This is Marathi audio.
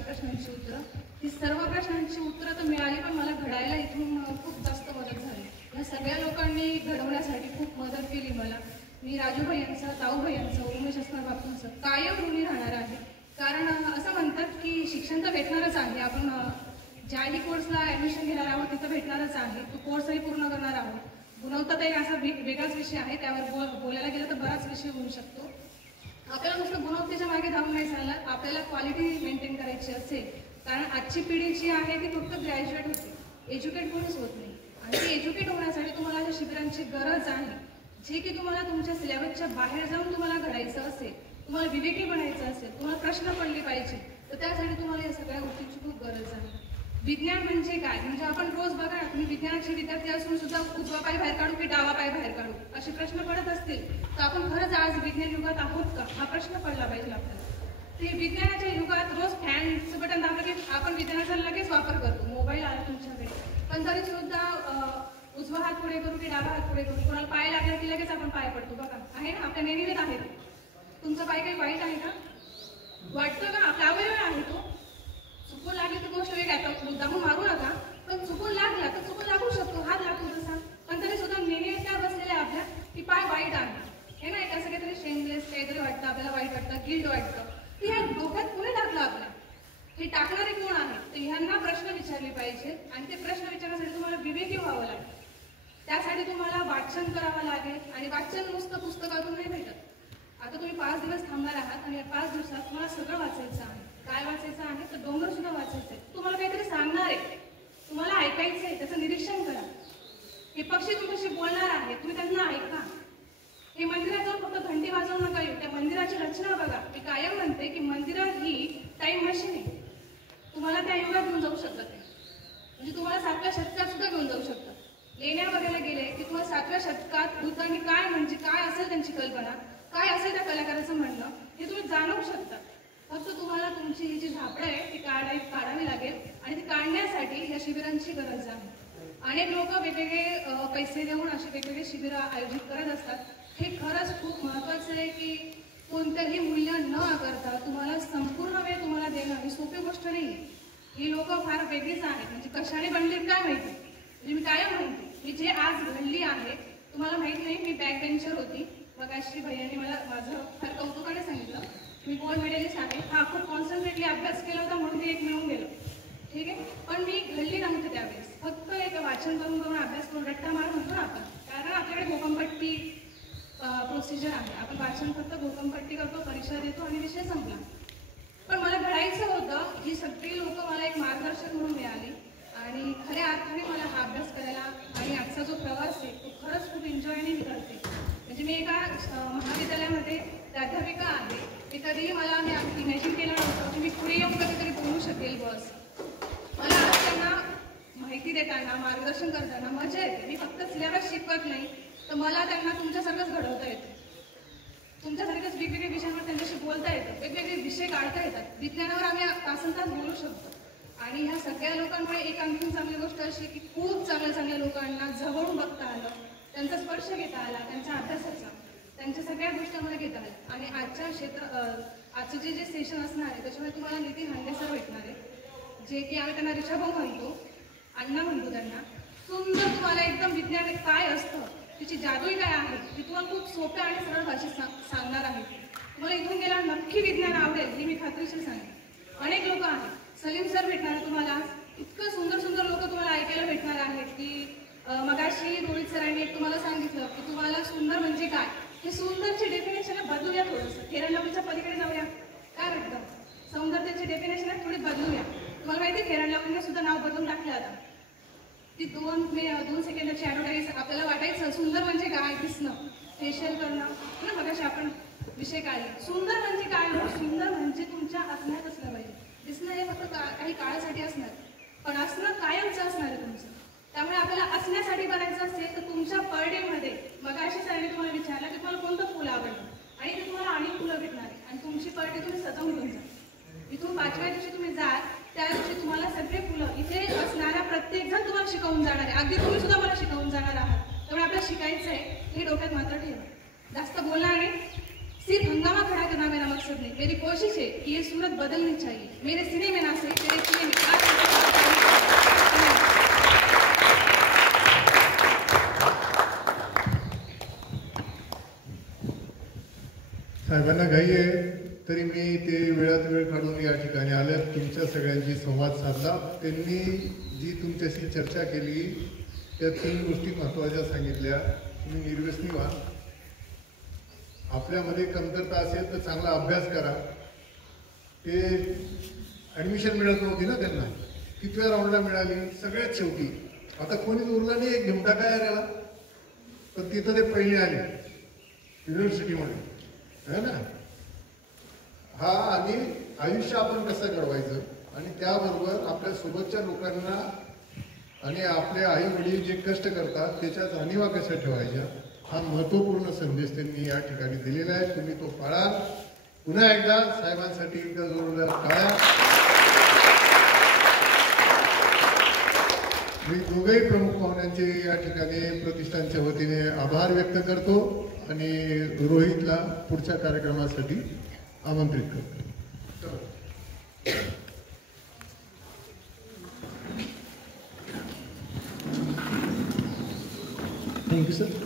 प्रश्नांची उत्तरं ही सर्व प्रश्नांची उत्तरं तर मिळाली, पण मला घडायला इथून खूप जास्त मदत झाली. या सगळ्या लोकांनी घडवण्यासाठी खूप मदत केली मला. मी राजू भैयांचं, ताऊ भैयांचं, उमेश असणार बापूंचं कायम ऋणी राहणार आहे. कारण असं म्हणतात की शिक्षण तर भेटणारच आहे, आपण ज्याही कोर्सला ॲडमिशन घेणार आहोत तिथं भेटणारच आहे, तो कोर्सही पूर्ण करणार आहोत. गुणवत्ता एक असा वेगळाच विषय आहे, त्यावर बोलायला गेलं तर बराच विषय होऊ शकतो. आपल्याला नुसतं गुणवत्तेच्या मागे धावून नाही चालणार, आपल्याला क्वालिटी मेंटेन करायची असेल. कारण आजची पिढी जी आहे ती फक्त ग्रॅज्युएट होते, एज्युकेट कोणीच होत नाही. आणि ती एज्युकेट होण्यासाठी तुम्हाला अशा शिबिरांची गरज आहे, जे की तुम्हाला तुमच्या सिलेबसच्या बाहेर जाऊन तुम्हाला घडायचं असेल, तुम्हाला विवेकी बनायचं असेल, तुम्हाला प्रश्न पडले पाहिजे, तर त्यासाठी तुम्हाला या सगळ्या गोष्टींची खूप गरज आहे. विज्ञान म्हणजे काय, म्हणजे आपण रोज बघा ना, तुम्ही विज्ञानाचे विद्यार्थी असून सुद्धा उजवा पाय बाहेर काढू की डावा पाय बाहेर काढू असे प्रश्न पडत असतील, तर आपण खरंच आज विज्ञान युगात आहोत का, हा प्रश्न पडला पाहिजे आपल्याला. ते विज्ञानाच्या युगात रोज फॅनचं बटन दाबलं की आपण विज्ञानाचा लगेच वापर करतो, मोबाईल आला तुमच्याकडे, पण तरी सुद्धा उजवा हात पुढे करू की डावा हात पुढे करू, कोणाला पाय लागला की लगेच आपण पाय पडतो. बघा आहे ना, आपल्या नेहमीच आहे. तुमचा पाय काही वाईट आहे का, वाटतं का, आपला अवयव आहे तो. चुकून लागली तर गोष्ट वेगळी आहे, मुद्दामून मारू नका, पण चुकून लागला तर चुकून लागू शकतो, हात लागतो तसा, पण तरी सुद्धा नेहमी त्या बसलेल्या आपल्या की पाय वाईट आहे हे ना, एक असं काहीतरी शेमलेस काहीतरी वाटतं, आपल्याला वाईट वाटतं, गिल्ट वाटतं. ते ह्या डोक्यात कोणी टाकलं आपल्या, हे टाकणारे कोण आहे, तर ह्यांना प्रश्न विचारले पाहिजे. आणि ते प्रश्न विचारण्यासाठी तुम्हाला विवेकी व्हावं लागेल. त्यासाठी तुम्हाला वाचन करावं लागेल, आणि वाचन नुसतं पुस्तकातून नाही भेटत. आता तुम्ही 5 दिवस थांबणार आहात आणि या 5 दिवसात तुम्हाला सगळं वाचायचं आहे. काय वाचायचं आहे, तर डोंगर सुद्धा वाचायचं आहे. तुम्हाला काहीतरी सांगणार आहे, तुम्हाला ऐकायचं आहे, त्याचं निरीक्षण करा. हे पक्षी तुमच्याशी बोलणार आहे, तुम्ही त्यांना ऐका. हे मंदिरात जाऊन फक्त घंटी वाजवू नका येऊ, त्या मंदिराची रचना बघा. मी कायम म्हणते की मंदिरात ही टाइम मशीन आहे, तुम्हाला त्या युगात घेऊन जाऊ शकतात, म्हणजे तुम्हाला 7व्या शतकात सुद्धा घेऊन जाऊ शकतात. लेण्या बघायला गेले की तुम्हाला 7व्या शतकात बुद्धांनी काय, म्हणजे काय असेल त्यांची कल्पना, काय असेल त्या कलाकाराचं म्हणणं, हे तुम्ही जाणवू शकता. फक्त तुम्हाला तुमची ही जी झापडं आहे ती काढावी लागेल, आणि ती काढण्यासाठी या शिबिरांची गरज आहे. अनेक लोक वेगवेगळे पैसे देऊन अशी वेगवेगळे शिबिरं आयोजित करत असतात. हे खरंच खूप महत्त्वाचं आहे की कोणतंही मूल्य न आकारता तुम्हाला संपूर्ण वेळ तुम्हाला देणं ही सोपी गोष्ट नाही आहे. ही लोक फार वेगळीच आहेत, म्हणजे कशाने बनली काय माहिती. म्हणजे मी काय म्हणते, मी जे आज घडली आहे तुम्हाला माहित नाही. मी बॅक बेंचर होती, मगाशी भैयाने मला माझं फार कौतुकाने सांगितलं. मी गोल्ड मेडलिस्ट आहे, हा खूप कॉन्सन्ट्रेटली अभ्यास केला होता म्हणून ते एक मिळून गेलं, ठीक आहे. पण मी घडली नव्हते त्यावेळेस, फक्त एक वाचन करून अभ्यास करून रट्टा मार म्हणतो ना आपण. कारण आपल्याकडे घोकंपट्टी प्रोसिजर आहे, आपण वाचन फक्त घोकंपट्टी करतो, परीक्षा देतो आणि विषय संपला. पण मला घडायचं होतं, ही सगळी लोक मला एक मार्गदर्शक म्हणून मिळाली, आणि खऱ्या अर्थाने मला हा अभ्यास करायला आणि आजचा जो प्रवास आहे तो खरंच खूप एन्जॉयने करते. म्हणजे मी एका महाविद्यालयामध्ये प्राध्यापिका आहे. मी कधीही मला इमॅजिन केलं नव्हतं की मी पुढे येऊन कधीतरी बोलू शकेल. बस मला आज त्यांना माहिती देताना, मार्गदर्शन करताना मजा येते. मी फक्त सिलेबस शिकवत नाही, तर मला त्यांना तुमच्यासारखंच घडवता येतं. तुमच्यासारखंच वेगवेगळ्या विषयांवर त्यांच्याशी बोलता येतं, वेगवेगळे विषय काढता येतात. विज्ञानावर आम्ही तासंतास बोलू शकतो. आणि ह्या सगळ्या लोकांमुळे एक आणखी चांगली गोष्ट अशी की खूप चांगल्या लोकांना जवळून बघता आलं, त्यांचा स्पर्श घेता आला, त्यांच्या अभ्यासाचा, त्यांच्या सगळ्या गोष्टी आम्हाला घेता आल्या. आणि आजचं जे सेशन असणार आहे त्याच्यामुळे तुम्हाला नितीन हांडे सर भेटणार आहे, जे की आम्ही त्यांना ऋषभाऊ म्हणतो, अण्णा म्हणतो त्यांना. सुंदर तुम्हाला एकदम विज्ञान काय असतं, तिची जादूई काय आहे ती तुम्हाला खूप सोप्या आणि सरळ भाषेत सांगणार आहे. तुम्हाला इथून गेला नक्की विज्ञान आवडेल ही मी खात्रीशीर सांगेन. अनेक लोक आहेत, सलीम सर भेटणार आहे तुम्हाला, इतकं सुंदर लोक तुम्हाला ऐकायला भेटणार आहेत की मगाशी रोहित सरांनी एक तुम्हाला सांगितलं की तुम्हाला सुंदर म्हणजे काय, हे सुंदरची डेफिनेशन बदलूया थोडंसं, फेअर अँड लव्लीच्या पलीकडे जाऊया. काय वाटतं, सौंदर्याची डेफिनेशन थोडी बदलूया. तुम्हाला माहिती आहे फेअर अँड लव्लीने सुद्धा नाव बदलून टाकलं आता. ती 2 सेकंदाची ॲडव्हर्टाईज. आपल्याला वाटायचं सुंदर म्हणजे काय, दिसणं, फेशियल करणं ना, मगाशी आपण विषय काढले. सुंदर म्हणजे काय, सुंदर म्हणजे तुमच्या असण्यात असलं पाहिजे. दिसणं हे फक्त काही काळासाठी असणार, पण असणं कायमचं असणार आहे तुमचं. त्यामुळे आपल्याला असण्यासाठी बनायचं असेल तर तुमच्या पर डेमध्ये मगाशी सरांनी तुम्हाला विचारलं की तुम्हाला कोणतं फुल आवडलं, आणि ते तुम्हाला अनेक फुलं भेटणार आहे, आणि तुमची पर डे तुम्ही सजवून घेऊन जा. इथून 5व्या दिवशी तुम्ही जाल त्या दिवशी तुम्हाला सगळे फुलं इथे असणाऱ्या प्रत्येक जण तुम्हाला शिकवून जाणार आहे. अगदी तुम्ही सुद्धा मला शिकवून जाणार आहात. त्यामुळे आपल्याला शिकायचं आहे हे डोक्यात मात्र ठेवा. जास्त बोलणार नाही, सिर्फ हंगामा खड़ा करना मेरा मकसद नहीं, मेरी कोशिश है कि ये सूरत बदलनी चाहिए। मेरे सीने में ना से मेरे सीने में साहेबांना घाई आहे तरी मी ते वेळात वेळ काढून या ठिकाणी आले, तुमच्या सगळ्यांशी संवाद साधला। त्यांनी जी तुमच्याशी चर्चा केली त्या 3 गोष्टी महत्त्वाच्या सांगितल्या। तुम्ही निर्व्यसनी व्हा, आपल्यामध्ये कमतरता असेल तर चांगला अभ्यास करा। ते ॲडमिशन मिळत नव्हती ना त्यांना, कितव्या राऊंडला मिळाली सगळ्यात शेवटी, आता कोणीच उरला नाही एक घेऊन टाकायला त्याला, पण तिथं ते पहिले आले युनिव्हर्सिटीमध्ये, है ना। हा आणि आयुष्य आपण कसं घडवायचं आणि त्याबरोबर आपल्या सोबतच्या लोकांना आणि आपले आई वडील जे कष्ट करतात त्याच्या जाणीवा कशा ठेवायच्या, हा महत्त्वपूर्ण संदेश त्यांनी या ठिकाणी दिलेला आहे। तुम्ही तो पाळा। पुन्हा एकदा साहेबांसाठी एकदा जोरदार टाळ्या। मी दोघेही प्रमुख पाहुण्यांचे या ठिकाणी प्रतिष्ठानच्या वतीने आभार व्यक्त करतो आणि रोहितला पुढच्या कार्यक्रमासाठी आमंत्रित करतो। Thank you sir.